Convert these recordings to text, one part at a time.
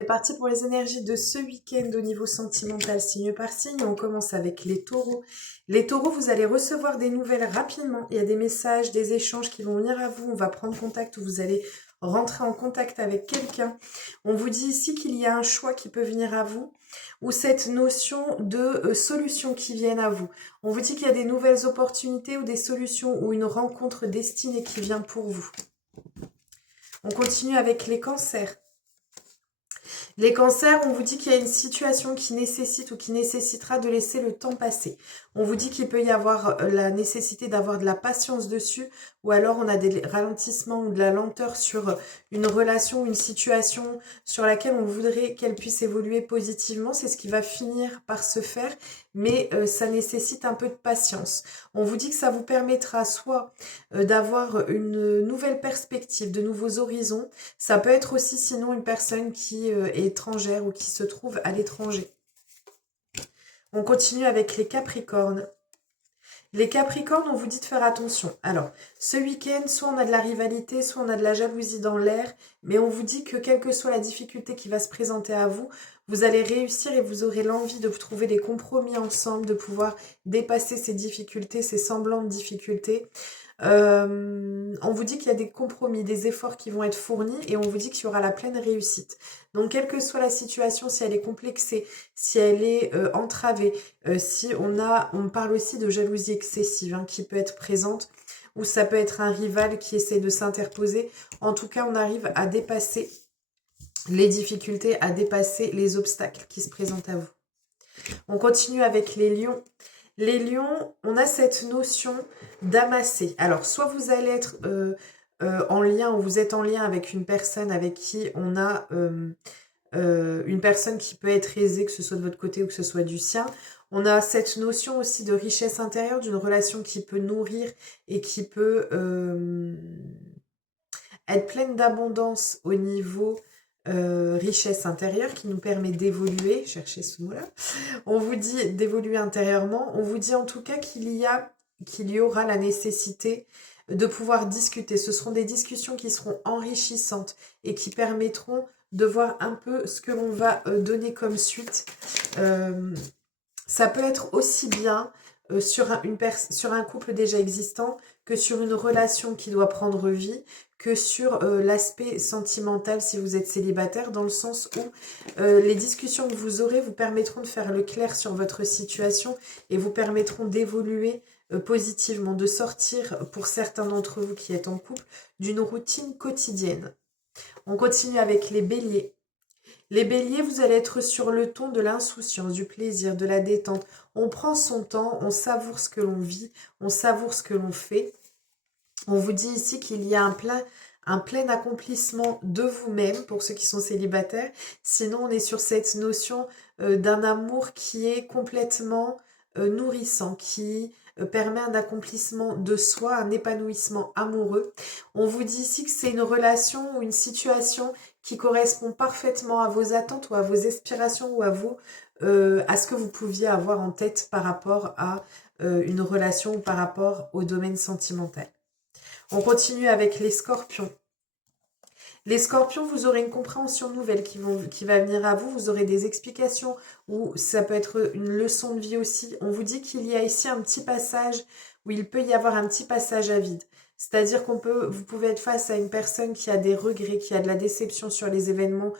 C'est parti pour les énergies de ce week-end au niveau sentimental, signe par signe. On commence avec les taureaux. Les taureaux, vous allez recevoir des nouvelles rapidement. Il y a des messages, des échanges qui vont venir à vous. On va prendre contact ou vous allez rentrer en contact avec quelqu'un. On vous dit ici qu'il y a un choix qui peut venir à vous ou cette notion de solutions qui viennent à vous. On vous dit qu'il y a des nouvelles opportunités ou des solutions ou une rencontre destinée qui vient pour vous. On continue avec les cancers. Les cancers, on vous dit qu'il y a une situation qui nécessite ou qui nécessitera de laisser le temps passer. On vous dit qu'il peut y avoir la nécessité d'avoir de la patience dessus, ou alors on a des ralentissements ou de la lenteur sur une relation, une situation sur laquelle on voudrait qu'elle puisse évoluer positivement. C'est ce qui va finir par se faire, mais ça nécessite un peu de patience. On vous dit que ça vous permettra soit d'avoir une nouvelle perspective, de nouveaux horizons. Ça peut être aussi sinon une personne qui est étrangère ou qui se trouve à l'étranger. On continue avec les Capricornes. Les Capricornes, on vous dit de faire attention. Alors, ce week-end, soit on a de la rivalité, soit on a de la jalousie dans l'air, mais on vous dit que quelle que soit la difficulté qui va se présenter à vous, vous allez réussir et vous aurez l'envie de trouver des compromis ensemble, de pouvoir dépasser ces difficultés, ces semblants de difficultés. On vous dit qu'il y a des compromis, des efforts qui vont être fournis et on vous dit qu'il y aura la pleine réussite. Donc, quelle que soit la situation, si elle est complexée, si elle est entravée, si on parle aussi de jalousie excessive hein, qui peut être présente, ou ça peut être un rival qui essaie de s'interposer. En tout cas, on arrive à dépasser les difficultés, à dépasser les obstacles qui se présentent à vous. On continue avec les lions. Les lions, on a cette notion d'amasser. Alors, soit vous allez être en lien ou vous êtes en lien avec une personne avec qui on a une personne qui peut être aisée, que ce soit de votre côté ou que ce soit du sien. On a cette notion aussi de richesse intérieure, d'une relation qui peut nourrir et qui peut être pleine d'abondance au niveau richesse intérieure qui nous permet d'évoluer, cherchez ce mot-là, on vous dit d'évoluer intérieurement, on vous dit en tout cas qu'il y aura la nécessité de pouvoir discuter. Ce seront des discussions qui seront enrichissantes et qui permettront de voir un peu ce que l'on va donner comme suite. Ça peut être aussi bien sur un couple déjà existant que sur une relation qui doit prendre vie, que sur l'aspect sentimental si vous êtes célibataire, dans le sens où les discussions que vous aurez vous permettront de faire le clair sur votre situation et vous permettront d'évoluer positivement, de sortir, pour certains d'entre vous qui êtes en couple, d'une routine quotidienne. On continue avec les béliers. Les béliers, vous allez être sur le ton de l'insouciance, du plaisir, de la détente. On prend son temps, on savoure ce que l'on vit, on savoure ce que l'on fait. On vous dit ici qu'il y a un plein accomplissement de vous-même pour ceux qui sont célibataires. Sinon, on est sur cette notion d'un amour qui est complètement nourrissant, qui permet un accomplissement de soi, un épanouissement amoureux. On vous dit ici que c'est une relation ou une situation qui correspond parfaitement à vos attentes ou à vos aspirations ou à ce que vous pouviez avoir en tête par rapport à une relation ou par rapport au domaine sentimental. On continue avec les scorpions. Les scorpions, vous aurez une compréhension nouvelle qui va venir à vous. Vous aurez des explications ou ça peut être une leçon de vie aussi. On vous dit qu'il y a ici un petit passage où il peut y avoir un petit passage à vide. C'est-à-dire vous pouvez être face à une personne qui a des regrets, qui a de la déception sur les événements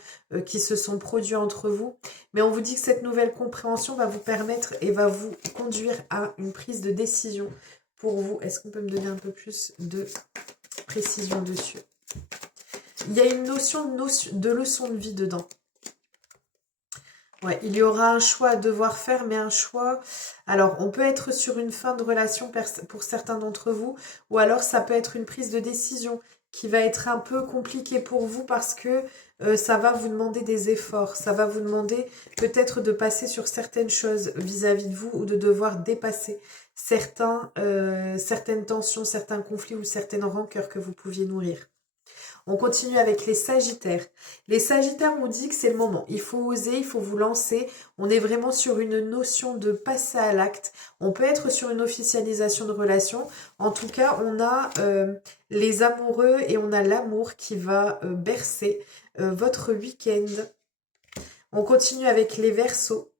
qui se sont produits entre vous. Mais on vous dit que cette nouvelle compréhension va vous permettre et va vous conduire à une prise de décision pour vous. Est-ce qu'on peut me donner un peu plus de précision dessus? Il y a une notion de leçon de vie dedans. Ouais, il y aura un choix à devoir faire, mais un choix... Alors, on peut être sur une fin de relation pour certains d'entre vous, ou alors ça peut être une prise de décision qui va être un peu compliquée pour vous parce que ça va vous demander des efforts, ça va vous demander peut-être de passer sur certaines choses vis-à-vis de vous ou de devoir dépasser certaines tensions, certains conflits ou certaines rancœurs que vous pouviez nourrir. On continue avec les sagittaires. Les sagittaires, on dit que c'est le moment. Il faut oser, il faut vous lancer. On est vraiment sur une notion de passer à l'acte. On peut être sur une officialisation de relation. En tout cas, on a les amoureux et on a l'amour qui va bercer votre week-end. On continue avec les Verseaux.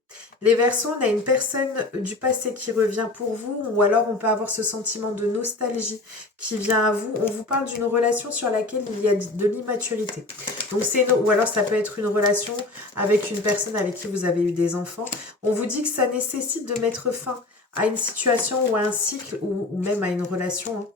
Les Verseaux, on a une personne du passé qui revient pour vous, ou alors on peut avoir ce sentiment de nostalgie qui vient à vous. On vous parle d'une relation sur laquelle il y a de l'immaturité. Donc ou alors ça peut être une relation avec une personne avec qui vous avez eu des enfants. On vous dit que ça nécessite de mettre fin à une situation ou à un cycle ou même à une relation. Hein.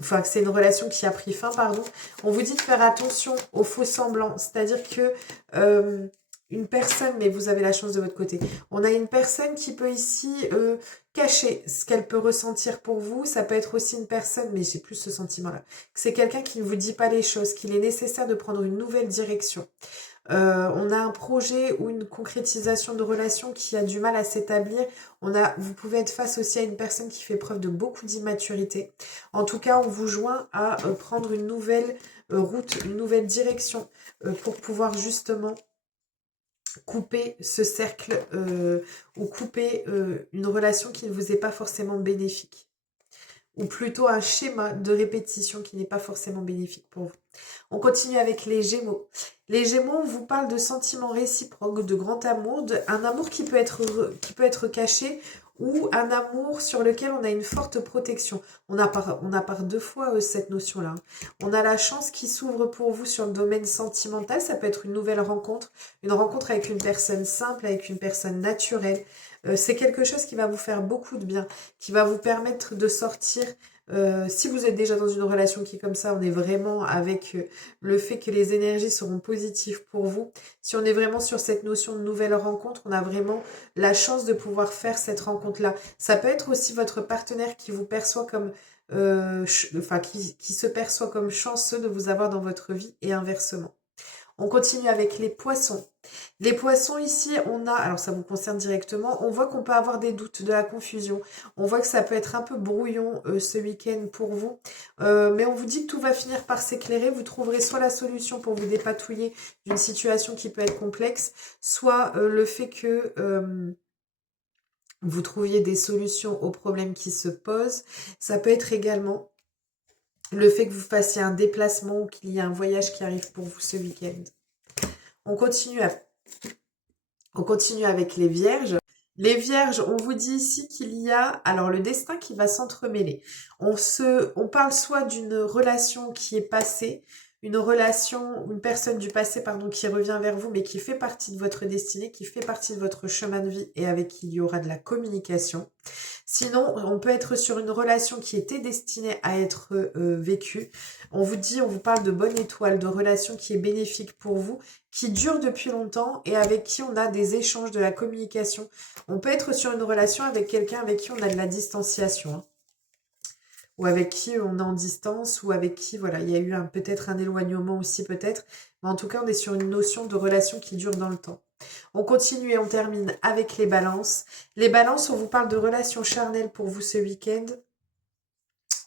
Enfin, que c'est une relation qui a pris fin, pardon. On vous dit de faire attention aux faux semblants, c'est-à-dire que une personne, mais vous avez la chance de votre côté. On a une personne qui peut ici cacher ce qu'elle peut ressentir pour vous. Ça peut être aussi une personne, mais j'ai plus ce sentiment-là. C'est quelqu'un qui ne vous dit pas les choses, qu'il est nécessaire de prendre une nouvelle direction. On a un projet ou une concrétisation de relation qui a du mal à s'établir. Vous pouvez être face aussi à une personne qui fait preuve de beaucoup d'immaturité. En tout cas, on vous joint à prendre une nouvelle route, une nouvelle direction pour pouvoir justement couper ce cercle ou couper une relation qui ne vous est pas forcément bénéfique. Ou plutôt un schéma de répétition qui n'est pas forcément bénéfique pour vous. On continue avec les Gémeaux. Les Gémeaux, on vous parle de sentiments réciproques, de grand amour, un amour qui peut être caché ou un amour sur lequel on a une forte protection. On a par deux fois cette notion-là. On a la chance qui s'ouvre pour vous sur le domaine sentimental. Ça peut être une nouvelle rencontre, une rencontre avec une personne simple, avec une personne naturelle. C'est quelque chose qui va vous faire beaucoup de bien, qui va vous permettre de sortir. Si vous êtes déjà dans une relation qui est comme ça, on est vraiment avec le fait que les énergies seront positives pour vous. Si on est vraiment sur cette notion de nouvelle rencontre, on a vraiment la chance de pouvoir faire cette rencontre-là. Ça peut être aussi votre partenaire qui vous perçoit comme, qui se perçoit comme chanceux de vous avoir dans votre vie et inversement. On continue avec les poissons. Les poissons ici, alors ça vous concerne directement, on voit qu'on peut avoir des doutes, de la confusion. On voit que ça peut être un peu brouillon ce week-end pour vous. Mais on vous dit que tout va finir par s'éclairer. Vous trouverez soit la solution pour vous dépatouiller d'une situation qui peut être complexe, soit le fait que vous trouviez des solutions aux problèmes qui se posent. Ça peut être également le fait que vous fassiez un déplacement ou qu'il y ait un voyage qui arrive pour vous ce week-end. On continue avec les Vierges. Les Vierges, on vous dit ici qu'il y a alors le destin qui va s'entremêler. On parle soit d'une relation qui est passée, une personne du passé, pardon, qui revient vers vous, mais qui fait partie de votre destinée, qui fait partie de votre chemin de vie et avec qui il y aura de la communication. Sinon, on peut être sur une relation qui était destinée à être vécue. On vous parle de bonne étoile, de relation qui est bénéfique pour vous, qui dure depuis longtemps et avec qui on a des échanges, de la communication. On peut être sur une relation avec quelqu'un avec qui on a de la distanciation. Hein. Ou avec qui on est en distance, ou avec qui, voilà, il y a eu peut-être un éloignement aussi, peut-être. Mais en tout cas, on est sur une notion de relation qui dure dans le temps. On continue et on termine avec les balances. Les balances, on vous parle de relations charnelles pour vous ce week-end,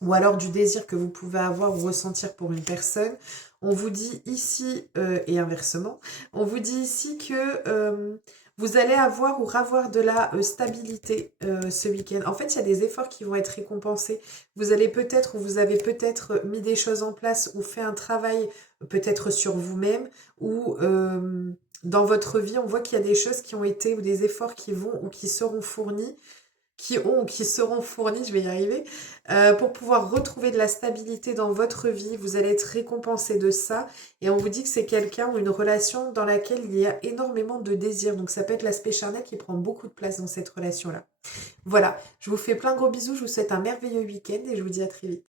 ou alors du désir que vous pouvez avoir ou ressentir pour une personne. On vous dit ici, et inversement, on vous dit ici que vous allez avoir ou ravoir de la stabilité ce week-end. En fait, il y a des efforts qui vont être récompensés. Vous avez peut-être mis des choses en place ou fait un travail peut-être sur vous-même ou dans votre vie, on voit qu'il y a des choses qui ont été ou des efforts qui vont ou qui seront fournis qui seront fournis, je vais y arriver, pour pouvoir retrouver de la stabilité dans votre vie. Vous allez être récompensé de ça. Et on vous dit que c'est quelqu'un ou une relation dans laquelle il y a énormément de désir. Donc ça peut être l'aspect charnel qui prend beaucoup de place dans cette relation-là. Voilà, je vous fais plein de gros bisous. Je vous souhaite un merveilleux week-end et je vous dis à très vite.